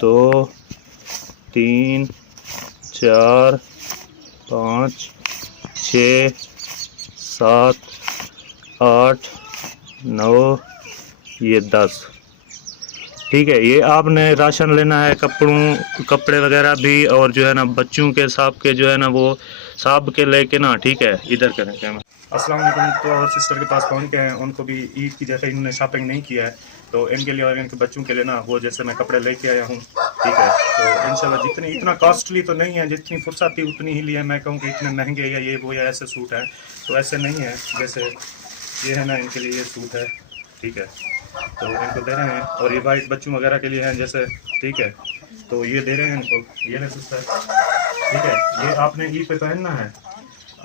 2 3 4 5 6 7 8 9 یہ 10. ٹھیک ہے. یہ آپ نے راشن لینا ہے, کپڑے وغیرہ بھی, اور جو ہے نا بچوں کے صاحب کے جو ہے نا وہ صاحب کے لے کے نا. ٹھیک ہے, ادھر کریں کیمرہ. السلام علیکم. تو سسٹر کے پاس پہنچ گئے ہیں, ان کو بھی عید کی جیسے انہوں نے شاپنگ نہیں کیا ہے تو ان کے لیے اور ان کے بچوں کے لیے نا وہ جیسے میں کپڑے لے کے آیا ہوں. ٹھیک ہے, تو انشاءاللہ اتنا کاسٹلی تو نہیں ہے, جتنی فرصت تھی اتنی ہی لیے. میں کہوں کہ اتنے مہنگے یا یہ وہ یا ایسے سوٹ ہیں تو ایسے نہیں ہے. جیسے یہ ہے نا ان کے لیے یہ سوٹ ہے. ٹھیک ہے, تو ان کو دے رہے ہیں. اور یہ وائٹ بچوں وغیرہ کے لیے ہیں جیسے. ٹھیک ہے, تو یہ دے رہے ہیں ان کو. یہ ہے سسٹر. ٹھیک ہے, یہ آپ نے عید پہ پہننا ہے.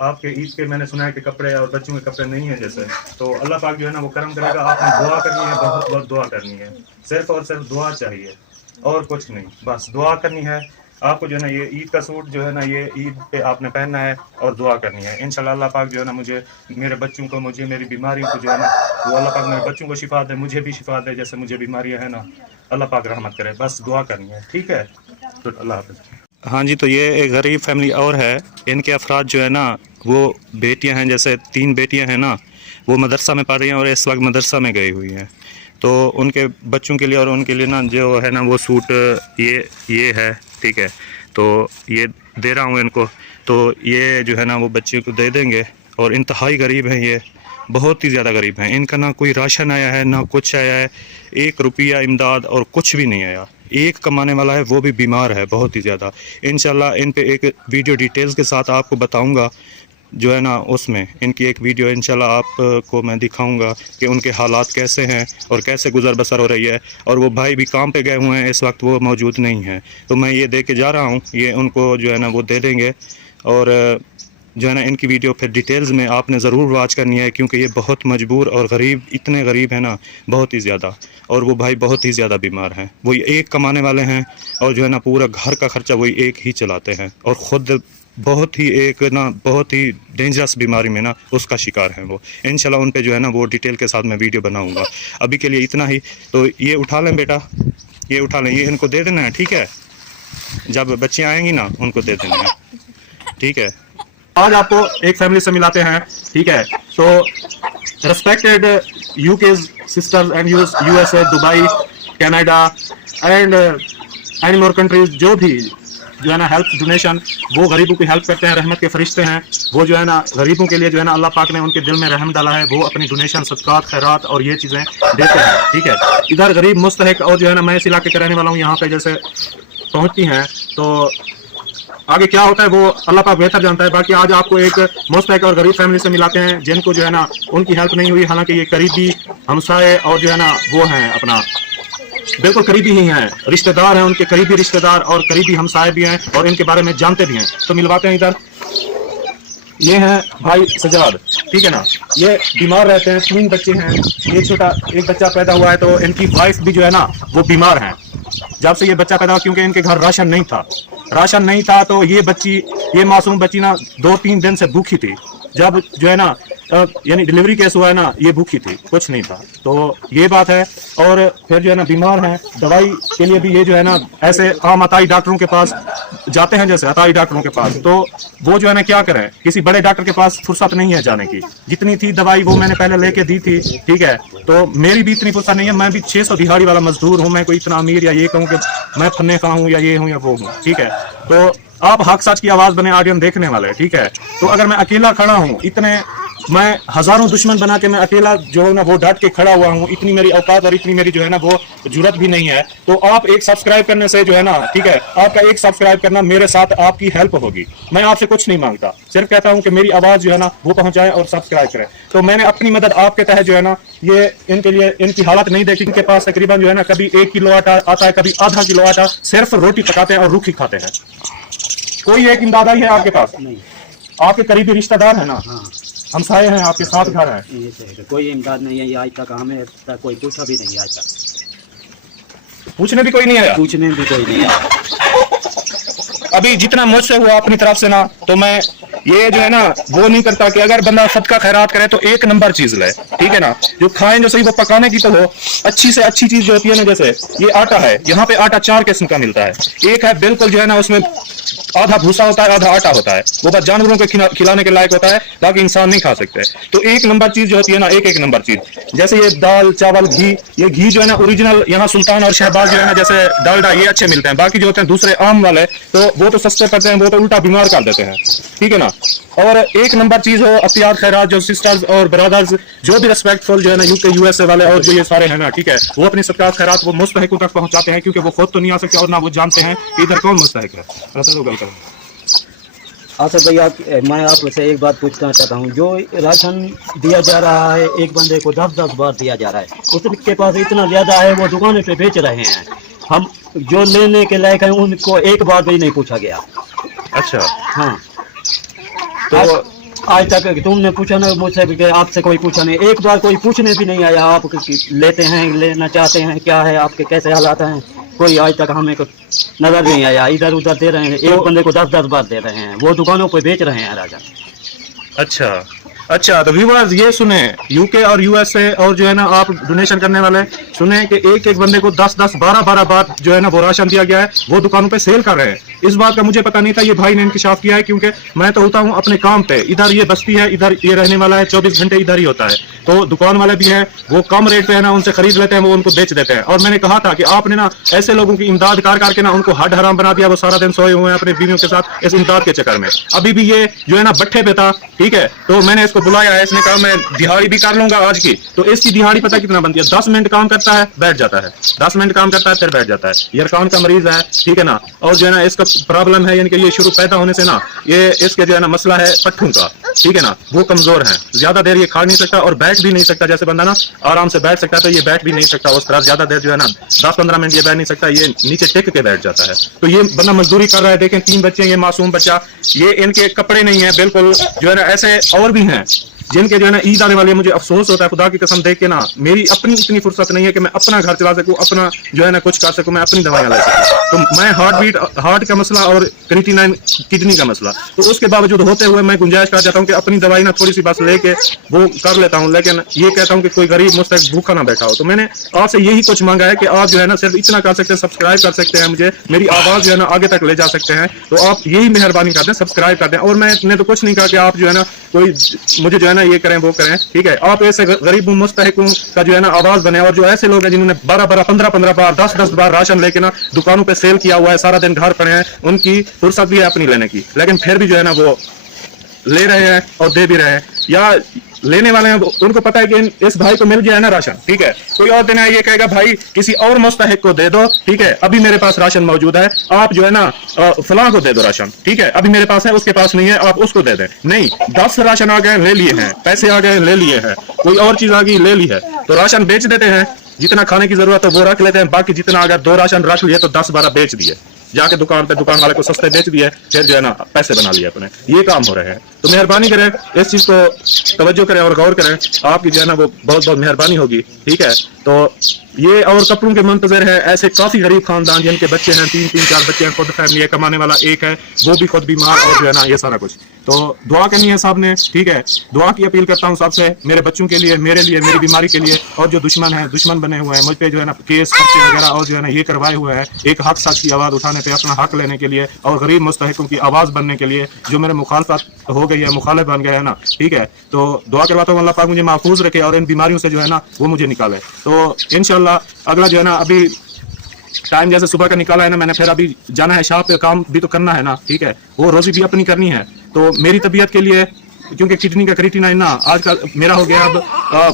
آپ کے عید کے میں نے سنا ہے کہ کپڑے اور بچوں کے کپڑے نہیں ہیں جیسے, تو اللہ پاک جو ہے نا وہ کرم کرے گا. آپ نے دعا کرنی ہے, بہت بہت دعا کرنی ہے. صرف اور صرف دعا چاہیے اور کچھ نہیں, بس دعا کرنی ہے آپ کو. جو ہے نا یہ عید کا سوٹ جو ہے نا یہ عید پہ آپ نے پہننا ہے اور دعا کرنی ہے. انشاءاللہ اللہ پاک جو ہے نا مجھے, میرے بچوں کو, مجھے میری بیماریوں کو جو ہے نا وہ اللہ پاک میرے بچوں کو شفا دے, مجھے بھی شفا دے جیسے مجھے بیماریاں ہیں نا. اللہ پاک رحمت کرے, بس دعا کرنی ہے. ٹھیک ہے, تو اللہ حافظ. ہاں جی, تو یہ ایک غریب فیملی اور ہے. ان کے افراد جو ہے نا وہ بیٹیاں ہیں, جیسے 3 بیٹیاں ہیں نا, وہ مدرسہ میں پڑھ رہی ہیں اور اس وقت مدرسہ میں گئی ہوئی ہیں. تو ان کے بچوں کے لیے اور ان کے لیے نا جو ہے نا وہ سوٹ یہ ہے. ٹھیک ہے, تو یہ دے رہا ہوں ان کو. تو یہ جو ہے نا وہ بچے کو دے دیں گے. اور انتہائی غریب ہیں یہ, بہت ہی زیادہ غریب ہیں. ان کا نہ کوئی راشن آیا ہے نہ کچھ آیا ہے, 1 روپیہ امداد اور کچھ بھی نہیں آیا. ایک کمانے والا ہے, وہ بھی بیمار ہے بہت ہی زیادہ. انشاءاللہ ان پہ ایک ویڈیو ڈیٹیلز کے ساتھ آپ کو بتاؤں گا جو ہے نا, اس میں ان کی ایک ویڈیو انشاءاللہ آپ کو میں دکھاؤں گا کہ ان کے حالات کیسے ہیں اور کیسے گزر بسر ہو رہی ہے. اور وہ بھائی بھی کام پہ گئے ہوئے ہیں, اس وقت وہ موجود نہیں ہیں. تو میں یہ دے کے جا رہا ہوں, یہ ان کو جو ہے نا وہ دے دیں گے. اور جو ہے نا ان کی ویڈیو پھر ڈیٹیلز میں آپ نے ضرور واچ کرنی ہے, کیونکہ یہ بہت مجبور اور غریب, اتنے غریب ہیں نا بہت ہی زیادہ. اور وہ بھائی بہت ہی زیادہ بیمار ہیں. وہ ایک کمانے والے ہیں اور جو ہے نا پورا گھر کا خرچہ وہی ایک ہی چلاتے ہیں. اور خود بہت ہی ایک نا بہت ہی ڈینجرس بیماری میں نا اس کا شکار ہیں وہ. انشاءاللہ ان پہ جو ہے نا وہ ڈیٹیل کے ساتھ میں ویڈیو بناؤں گا. ابھی کے لیے اتنا ہی. تو یہ اٹھا لیں بیٹا, یہ اٹھا لیں, یہ ان کو دے دینا ہے. ٹھیک ہے, جب بچیاں آئیں گی نا ان کو دے دینا ہے. ٹھیک ہے, آج آپ کو ایک فیملی سے ملاتے ہیں. ٹھیک ہے, تو respected UK's sisters and USA, Dubai, Canada and any more countries, جو ہے نا ہیلپ ڈونیشن, وہ غریبوں کی ہیلپ کرتے ہیں, رحمت کے فرشتے ہیں وہ. جو ہے نا غریبوں کے لیے جو ہے نا اللہ پاک نے ان کے دل میں رحم ڈالا ہے, وہ اپنی ڈونیشن, صدقات, خیرات اور یہ چیزیں دیتے ہیں. ٹھیک ہے, ادھر غریب مستحق, اور جو ہے نا میں اس علاقے کے رہنے والا ہوں, یہاں پہ جیسے پہنچتی ہیں تو آگے کیا ہوتا ہے وہ اللہ پاک بہتر جانتا ہے. باقی آج آپ کو ایک مستحق اور غریب فیملی سے ملاتے ہیں جن کو جو ہے نا ان کی ہیلپ نہیں ہوئی, حالانکہ یہ قریبی ہمسائے اور جو ہے نا وہ ہیں اپنا بالکل قریبی ہی ہیں, رشتہ دار ہیں, ان کے قریبی رشتہ دار اور قریبی ہمسائے بھی ہیں, اور ان کے بارے میں جانتے بھی ہیں. تو ملواتے ہیں ادھر. یہ ہیں بھائی سجاد. ٹھیک ہے نا, یہ بیمار رہتے ہیں, 3 بچے ہیں, ایک بچہ پیدا ہوا ہے, تو ان کی وائف بھی جو ہے نا وہ بیمار ہیں جب سے یہ بچہ پیدا ہوا, کیونکہ ان کے گھر راشن نہیں تھا. تو یہ معصوم بچی نا 2-3 دن سے بھوکی تھی. جب جو ہے نا یعنی ڈلیوری کیس ہوا ہے نا, یہ بھوکی تھی, کچھ نہیں تھا. تو یہ بات ہے. اور پھر جو ہے نا بیمار ہیں, دوائی کے لیے بھی یہ جو ہے نا ایسے عام عطائی ڈاکٹروں کے پاس جاتے ہیں, جیسے عطائی ڈاکٹروں کے پاس. تو وہ جو ہے نا کیا کریں, کسی بڑے ڈاکٹر کے پاس فرصت نہیں ہے جانے کی. جتنی تھی دوائی وہ میں نے پہلے لے کے دی تھی. ٹھیک ہے, تو میری بھی اتنی فرصت نہیں ہے. میں بھی 600 دہاڑی والا مزدور ہوں. میں کوئی اتنا امیر یا یہ کہوں کہ میں پھنے خواہ ہوں یا یہ ہوں یا وہ ہوں. ٹھیک ہے, تو آپ حق سچ کی آواز بنے آڈین دیکھنے والے. ٹھیک ہے, تو اگر میں اکیلا کھڑا ہوں, میں ہزاروں دشمن بنا کے میں اکیلا جو ہے نا وہ ڈٹ کے کھڑا ہوا ہوں, اتنی میری اوقات اور اتنی میری جو ہے نا وہ جرت بھی نہیں ہے. تو آپ ایک سبسکرائب کرنے سے جو ہے نا, ٹھیک ہے, آپ کا ایک سبسکرائب کرنا میرے ساتھ آپ کی ہیلپ ہوگی. میں آپ سے کچھ نہیں مانگتا, صرف کہتا ہوں کہ میری آواز جو ہے نا وہ پہنچائے اور سبسکرائب کریں. تو میں نے اپنی مدد آپ کے تحت جو ہے نا یہ ان کے لیے ان کی حالت نہیں دیکھی. ان کے پاس تقریباً جو ہے نا کبھی 1 کلو آٹا آتا ہے, کبھی آدھا کلو آٹا, صرف روٹی پکاتے ہیں اور روکھی کھاتے ہیں. کوئی ایک امداد آئی ہے آپ کے پاس؟ آپ کے قریبی رشتہ دار ہیں نا, ہمسائے ہیں آپ کے ساتھ گھر ہیں, کوئی امداد نہیں ہے. یہ آج تک ہمیں کوئی پوچھا بھی نہیں, آج تک پوچھنے بھی کوئی نہیں آیا. پوچھنے بھی کوئی نہیں آیا. ابھی جتنا مجھ سے ہوا اپنی طرف سے نا, تو میں ये जो है ना वो नहीं करता कि अगर बंदा सदका खैरात करे तो एक नंबर चीज ले, ठीक है ना, जो खाएं जो सही वो पकाने की तो हो, अच्छी से अच्छी चीज जो होती है ना, जैसे ये आटा है, यहाँ पे आटा 4 किस्म का मिलता है। एक है बिल्कुल जो है ना उसमें आधा भूसा होता है आधा आटा होता है, वो बस जानवरों को खिलाने के लायक होता है, बाकी इंसान नहीं खा सकते। तो एक नंबर चीज जो होती है ना, एक नंबर चीज, जैसे ये दाल चावल घी, ये घी जो है ना ओरिजिनल यहाँ सुल्तान और शहबाज जो है ना, जैसे डालडा ये अच्छे मिलते हैं, बाकी जो होते हैं दूसरे आम वाले तो वो तो सस्ते पड़ते हैं, वो तो उल्टा बीमार कर देते हैं, ठीक है ना। और एक नंबर चीज हो अतियात खैरात, जो सिस्टर्स और ब्रदर्स जो भी रिस्पेक्टफुल जो है ना यूके यूएसए वाले और जो ये सारे हैं ना, ठीक है, वो अपनी सदकात खैरात वो मुस्तहिकों तक पहुंचाते हैं, क्योंकि वो खुद तो नहीं आ सकते और ना वो जानते हैं कि इधर कौन मुस्तहिक है। आसिफ भैया, मैं आपसे एक बात पूछना चाहता हूँ, जो राशन दिया जा रहा है एक बंदे को 10-10 बार दिया जा रहा है, उसके पास इतना ज़्यादा है, वो दुकानों पे बेच रहे हैं, हम जो लेने के लायक हैं उनको एक बार भी नहीं पूछा गया। अच्छा, हाँ, तो आज तक तुमने पूछा ना मुझसे कि आपसे कोई पूछा नहीं, एक बार कोई पूछने भी नहीं आया, आप लेते हैं लेना चाहते हैं, क्या है आपके कैसे हालात हैं, कोई आज तक हमें कुछ नजर नहीं आया। इधर उधर दे रहे हैं, एक बंदे को 10-10 बार दे रहे हैं, वो दुकानों पे बेच रहे हैं राशन। अच्छा, तो व्यूअर्स ये सुने, यूके और यूएसए और जो है ना आप डोनेशन करने वाले सुने कि एक एक बंदे को 10-10 12-12 बार जो है ना वो राशन दिया गया है, वो दुकानों पे सेल कर रहे हैं। इस बात का मुझे पता नहीं था, ये भाई ने इंकशाफ किया है, क्योंकि मैं तो होता हूँ अपने काम पे, इधर ये बस्ती है, इधर ये रहने वाला है, 24 घंटे इधर ही होता है, तो दुकान वाले भी हैं, वो कम रेट पे है ना उनसे खरीद लेते हैं, वो उनको बेच देते हैं। और मैंने कहा था कि आपने ना ऐसे लोगों की इमदाद कर करके ना उनको हड हराम बना दिया, वो सारा दिन सोए हुए हैं अपने बीवियों के साथ इस इमदाद के चक्कर में। अभी भी ये जो है ना भट्ठे पे था, ठीक है, तो मैंने इसको बुलाया है, इसने कहा मैं दिहाड़ी भी कर लूंगा आज की, तो इसकी दिहाड़ी पता कितना बनती है, 10 मिनट काम करता है बैठ जाता है, 10 मिनट काम करता है फिर बैठ जाता है। यरकान का मरीज है, ठीक है ना, और जो है ना इसका प्रॉब्लम है, यानी कि ये शुरू पैदा होने से ना ये इसके जो है ना मसला है पट्ठों का, ठीक है ना, वो कमजोर है, ज्यादा देर ये खा नहीं सकता और बैठ भी नहीं सकता, जैसे बंदा ना आराम से बैठ सकता है तो ये बैठ भी नहीं सकता उस तरह, ज्यादा देर जो है ना 10-15 मिनट ये बैठ नहीं सकता, ये नीचे टिक के बैठ जाता है। तो ये बंदा मजदूरी कर रहा है, देखें 3 बच्चे, ये मासूम बच्चा, ये इनके कपड़े नहीं है बिल्कुल, जो है ना ऐसे और भी हैं जिनके जो है ना ईद आने वाली है। मुझे अफसोस होता है खुदा की कसम देख के ना, मेरी अपनी इतनी फुर्सत नहीं है कि मैं अपना घर चला सकूं, अपना जो है ना कुछ कर सकूं, मैं अपनी दवाइयां ले सकूं। तो मैं हार्ट का मसला और क्रिएटिनिन किडनी का मसला, तो उसके बावजूद होते हुए मैं गुंजाइश कर जाता हूं कि अपनी दवाई ना थोड़ी सी बस लेके वो कर लेता हूं, लेकिन ये कहता हूं कि कोई गरीब मुस्तक भूखा ना बैठा हो। तो मैंने आपसे यही कुछ मांगा है कि आप जो है ना सिर्फ इतना कर सकते हैं, सब्सक्राइब कर सकते हैं, मुझे मेरी आवाज जो है ना आगे तक ले जा सकते हैं, तो आप यही मेहरबानी कर दें, सब्सक्राइब कर दें। और मैंने तो कुछ नहीं कहा कि आप जो है ना कोई मुझे जो है ना ये करें वो करें, ठीक है, आप ऐसे गरीब मुस्तहिकों का जो है ना आवाज बने, और जो ऐसे लोग हैं जिन्होंने 12-12 15-15 बार 10-10 बार राशन लेके ना दुकानों पे सेल किया हुआ है, सारा दिन घर पड़े हैं, उनकी फुर्सत भी है अपनी लेने की, लेकिन फिर भी जो है ना वो ले रहे हैं और दे भी रहे हैं, या लेने वाले हैं उनको पता है कि इस भाई को मिल गया है ना राशन, ठीक है, कोई और दिन है ये कहेगा भाई किसी और मुस्तहिक को दे दो, ठीक है, अभी मेरे पास राशन मौजूद है, आप जो है ना फलां को दे दो राशन, ठीक है, अभी मेरे पास है उसके पास नहीं है, आप उसको दे दें। नहीं, 10 राशन आ गए ले लिए हैं, पैसे आ गए ले लिए हैं, कोई और चीज आ गई ले ली है, तो राशन बेच देते हैं, जितना खाने की जरूरत है वो रख लेते हैं, बाकी जितना अगर 2 राशन रख लिए तो 10-12 बेच दिए, जाके दुकान पे दुकान वाले को सस्ते बेच दिए, फिर जो है ना पैसे बना लिए अपने, ये काम हो रहे हैं। तो मेहरबानी करें, इस चीज को तवज्जो करें और गौर करें, आपकी जो है ना वो बहुत बहुत मेहरबानी होगी, ठीक है। तो ये और कपड़ों के मुंतजर है ऐसे काफी गरीब खानदान जिनके बच्चे हैं, 3-4 बच्चे हैं, खुद फैमिली है, कमाने वाला एक है, वो भी खुद बीमार, और जो है ना ये सारा कुछ। तो दुआ करनी है साहब ने, ठीक है, दुआ की अपील करता हूँ सबसे, मेरे बच्चों के लिए, मेरे लिए, मेरी बीमारी के लिए, और जो दुश्मन है, दुश्मन बने हुए हैं मुझ पे जो है ना केस वगैरह और जो है ना ये करवाए हुए हैं, एक हक सच की आवाज उठाने पे, अपना हक लेने के लिए और गरीब मुस्तहिकों की आवाज बनने के लिए, जो मेरे मुखालफत हो गई है, मुखालिफ बन गया है ना, ठीक है, तो दुआ करवाता हूँ अल्लाह पाक मुझे महफूज रखे और इन बीमारियों से जो है ना वो मुझे निकाले। तो इंशाल्लाह अगला जो है ना अभी टाइम जैसे सुबह का निकाला है ना मैंने, फिर अभी जाना है शाह पे, काम भी तो करना है ना, ठीक है, वो रोजी भी अपनी करनी है। तो मेरी तबीयत के लिए, क्योंकि किडनी का क्रिएटिनिन ना आजकल मेरा हो गया अब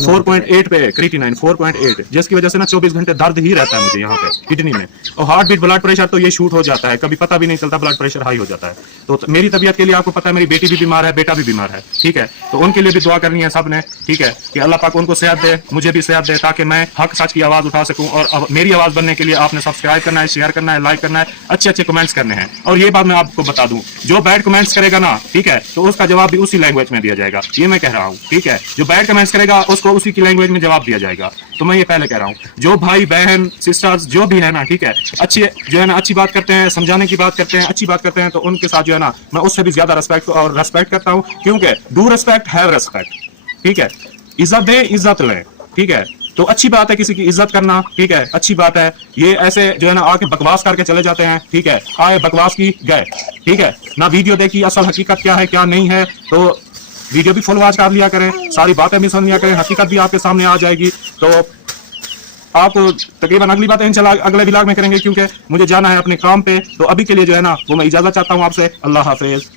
4.8 पे, क्रिएटिनिन 4.8, जिसकी वजह से ना 24 घंटे दर्द ही रहता है मुझे यहाँ पे किडनी में, और हार्ट बीट ब्लड प्रेशर तो ये शूट हो जाता है, कभी पता भी नहीं चलता, ब्लड प्रेशर हाई हो जाता है। तो मेरी तबीयत के लिए आपको पता है मेरी बेटी भी बीमार है, बेटा भी बीमार है, ठीक है, तो उनके लिए भी दुआ करनी है सब ने, ठीक है, कि अल्लाह पाक उनको सेहत दे, मुझे भी सेहत दे, ताकि मैं हक सच की आवाज उठा सकूं। और मेरी आवाज बनने के लिए आपने सब्सक्राइब करना है, शेयर करना है, लाइक करना है, अच्छे अच्छे कमेंट्स करने हैं। और ये बात मैं आपको बता दूं, जो बैड कमेंट्स करेगा ना, ठीक है, तो उसका जवाब भी उसी लैंग्वेज लैंग्वेज में दिया जाएगा, ये मैं कह रहा हूँ, ठीक है। जो बैड कमेंट्स करेगा उसको उसी की लैंग्वेज में जवाब दिया जाएगा। तो मैं ये पहले कह रहा हूँ, जो भाई बहन सिस्टर्स जो भी है ना, ठीक है, अच्छी जो है ना अच्छी बात करते हैं, समझाने की बात करते हैं, अच्छी बात करते हैं, तो उनके साथ जो है ना मैं उससे भी ज्यादा रेस्पेक्ट करता हूँ, क्योंकि डू रेस्पेक्ट हैव रेस्पेक्ट, ठीक है। इज्जत दे इज्जत ले, ठीक है। तो अच्छी बात है किसी की इज्जत करना, ठीक है, अच्छी बात है। ये ऐसे जो है ना आके बकवास करके चले जाते हैं, ठीक है, आए बकवास की गए, ठीक है, ना वीडियो देखी असल हकीकत क्या है क्या नहीं है। तो वीडियो भी फुल वॉच कर लिया करें, सारी बातें भी सुन लिया करें, हकीकत भी आपके सामने आ जाएगी। तो आप तकरीबन अगली बातें इंशाल्लाह अगले व्लॉग में करेंगे, क्योंकि मुझे जाना है अपने काम पे। तो अभी के लिए जो है ना वो मैं इजाजत चाहता हूँ आपसे। अल्लाह हाफिज।